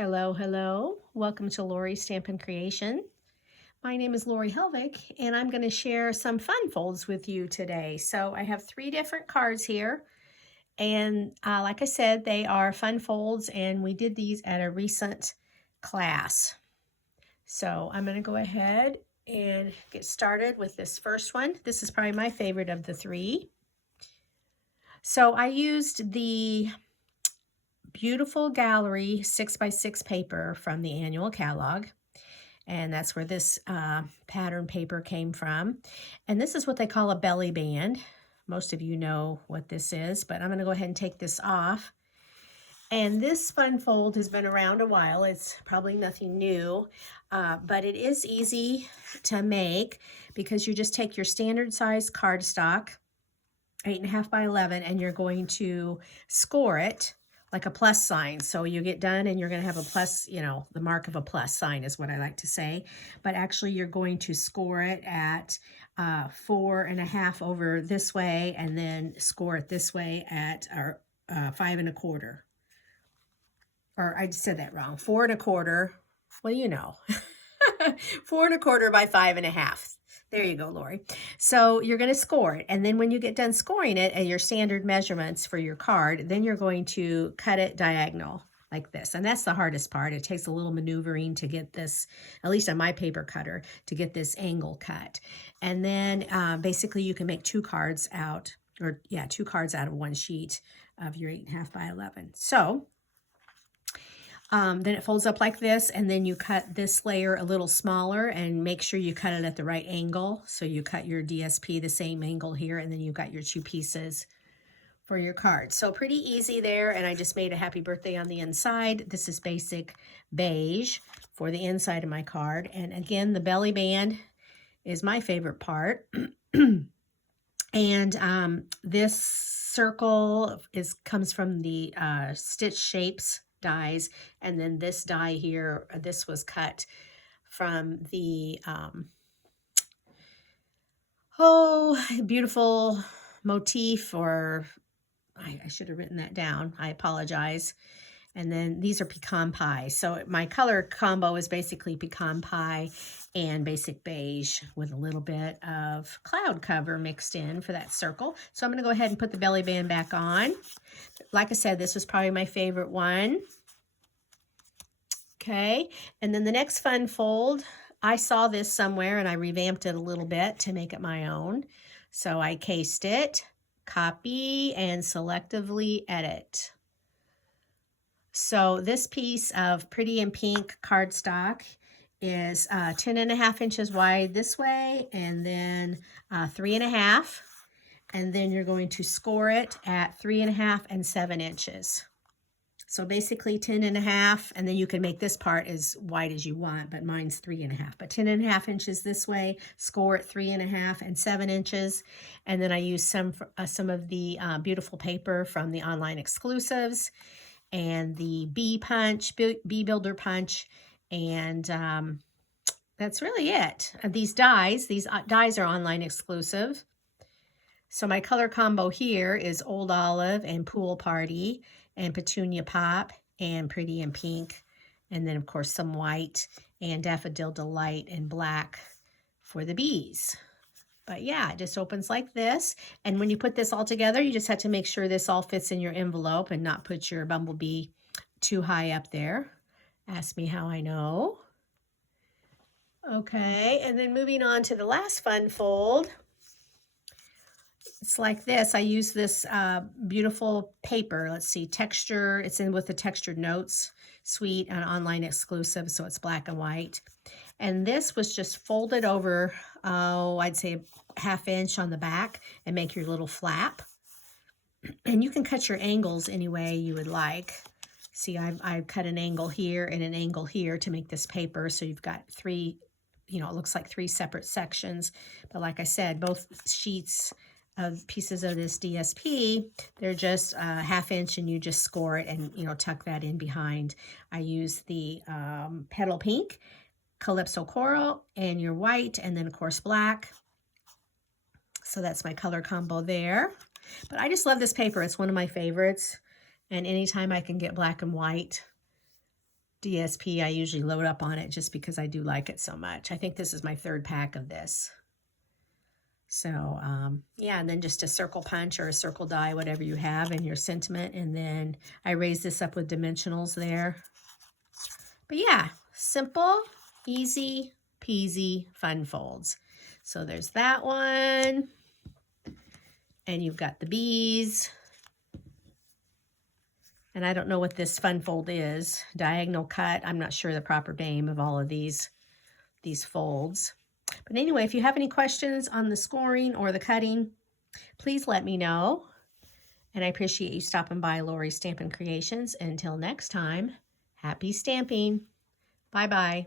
Hello, hello. Welcome to Lori's Stampin' Creation. My name is Lori Helvig, and I'm going to share some fun folds with you today. So I have 3 different cards here, and like I said, they are fun folds, and we did these at a recent class. So I'm going to go ahead and get started with this first one. This is probably my favorite of the 3. So I used the beautiful gallery 6x6 paper from the annual catalog, and that's where this pattern paper came from. And this is what they call a belly band. Most of you know what this is, but I'm going to go ahead and take this off. And this fun fold has been around a while. It's probably nothing new, but it is easy to make because you just take your standard size cardstock, 8.5 by 11, and you're going to score it like a plus sign. So you get done and you're going to have a plus, the mark of a plus sign is what I like to say. But actually you're going to score it at 4.5 over this way, and then score it this way at 5.25. Or I said that wrong. 4.25. Well, 4.25 by 5.5. There you go, Lori. So you're going to score it. And then when you get done scoring it at your standard measurements for your card, then you're going to cut it diagonal like this. And that's the hardest part. It takes a little maneuvering to get this, at least on my paper cutter, to get this angle cut. And then basically you can make 2 cards out, 2 cards out of one sheet of your 8.5 by 11. So then it folds up like this, and then you cut this layer a little smaller and make sure you cut it at the right angle. So you cut your DSP the same angle here, and then you've got your 2 pieces for your card. So pretty easy there, and I just made a happy birthday on the inside. This is basic beige for the inside of my card. And again, the belly band is my favorite part. And this circle comes from the Stitch Shapes dies, and then this die here, this was cut from the beautiful motif, or I should have written that down, I apologize. And then these are pecan pie. So my color combo is basically pecan pie and basic beige with a little bit of cloud cover mixed in for that circle. So I'm going to go ahead and put the belly band back on. Like I said, this was probably my favorite one. Okay, and then the next fun fold, I saw this somewhere and I revamped it a little bit to make it my own. So I cased it, copy, and selectively edit. So this piece of Pretty in Pink cardstock is 10.5 inches wide this way, and then 3.5. And then you're going to score it at 3.5 and 7 inches. So basically 10.5, and then you can make this part as wide as you want, but mine's 3.5. But 10.5 inches this way, score at 3.5 and 7 inches. And then I use some of the beautiful paper from the online exclusives, and the bee builder punch, and that's really it. These dies are online exclusive. So my color combo here is Old Olive and Pool Party and Petunia Pop and Pretty in Pink, and then of course some white and Daffodil Delight and black for the bees. But yeah, it just opens like this. And when you put this all together, you just have to make sure this all fits in your envelope and not put your bumblebee too high up there. Ask me how I know. Okay, and then moving on to the last fun fold. It's like this. I use this beautiful paper. Let's see, texture. It's in with the textured notes, sweet and online exclusive, so it's black and white. And this was just folded over, I'd say 1/2 inch on the back, and make your little flap. And you can cut your angles any way you would like. See, I've cut an angle here and an angle here to make this paper. So you've got 3, it looks like 3 separate sections. But like I said, both sheets of pieces of this DSP, they're just 1/2 inch, and you just score it and, tuck that in behind. I use the Petal Pink, Calypso Coral, and your white, and then of course black. So that's my color combo there. But I just love this paper. It's one of my favorites. And anytime I can get black and white, DSP, I usually load up on it just because I do like it so much. I think this is my 3rd pack of this. So, yeah, and then just a circle punch or a circle die, whatever you have in your sentiment. And then I raise this up with dimensionals there. But yeah, simple, easy peasy fun folds. So there's that one. And you've got the bees. And I don't know what this fun fold is. Diagonal cut. I'm not sure the proper name of all of these folds. But anyway, if you have any questions on the scoring or the cutting, please let me know. And I appreciate you stopping by Lori's Stampin' Creations. Until next time, happy stamping. Bye-bye.